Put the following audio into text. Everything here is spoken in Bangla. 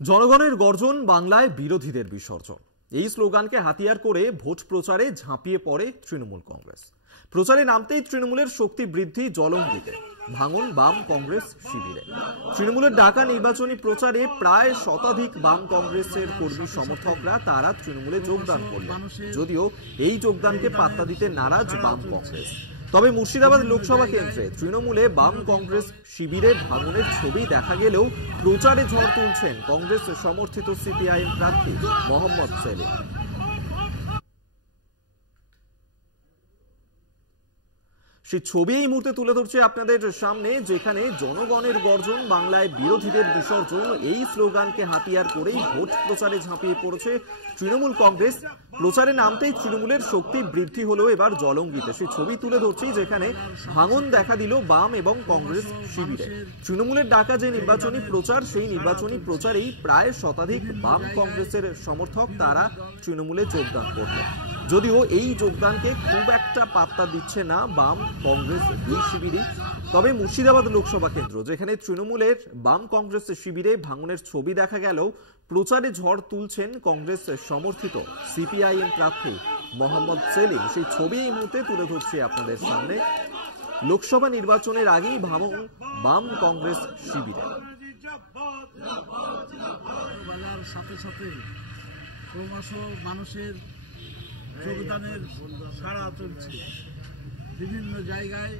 জনগণের গর্জন বাংলায় বিরোধীদের বিসর্জন, এই স্লোগানকে হাতিয়ার করে ভোট প্রচারে ঝাঁপিয়ে পড়ে তৃণমূল কংগ্রেস। প্রচারে নামতেই তৃণমূলের শক্তি বৃদ্ধি জলঙ্গিতে, ভাঙন বাম কংগ্রেস শিবিরে। তৃণমূলের ডাকা নির্বাচনী প্রচারে প্রায় শতাধিক বাম কংগ্রেসের কর্মী সমর্থকরা তারা তৃণমূলে যোগদান করলেন, যদিও এই যোগদানকে পাত্তা দিতে নারাজ বাম কংগ্রেস। তবে মুর্শিদাবাদ লোকসভা কেন্দ্রে তৃণমূলে বাম কংগ্রেস শিবিরে ভাঙনের ছবি দেখা গেলেও প্রচারে ঝড় তুলছেন কংগ্রেস সমর্থিত সিপিআইএম প্রার্থী মোহাম্মদ সেলিম। সেই ছবি এই মুহূর্তে তুলে ধরছে আপনাদের সামনে, যেখানে জনগণের গর্জন বাংলায় বিরোধীদের বিসর্জন, এই স্লোগানকে হাতিয়ার করেই ভোট প্রচারে ঝাঁপিয়ে পড়েছে তৃণমূল কংগ্রেস। প্রচারে নামতেই তৃণমূলের শক্তি বৃদ্ধি হলেও এবার জলঙ্গিতে। সেই ছবি তুলে ধরছি যেখানে ভাঙন দেখা দিল বাম এবং কংগ্রেস শিবিরে। তৃণমূলের ডাকা যে নির্বাচনী প্রচার, সেই নির্বাচনী প্রচারেই প্রায় শতাধিক বাম কংগ্রেসের সমর্থক তারা তৃণমূলে যোগদান করলেন, যদিও এই যোগদানকে খুব একটা পাত্তা দিচ্ছে না বাম কংগ্রেস দুই শিবিরই। তবে মুর্শিদাবাদ লোকসভা কেন্দ্র, যেখানে তৃণমূলের বাম কংগ্রেস শিবিরে ভাঙনের ছবি দেখা গেলেও প্রচারে ঝড় তুলছেন কংগ্রেস সমর্থিত সিপিআইএম প্রার্থী মোহাম্মদ সেলিম, সেই ছবি এই মুহূর্তে তুলে ধরছি আপনাদের সামনে। লোকসভা নির্বাচনের আগেই ভাঙন বাম কংগ্রেস শিবিরে। সাথে সাথে ক্রমশ মানুষের যোগদানের সাড়া চলছে বিভিন্ন জায়গায়।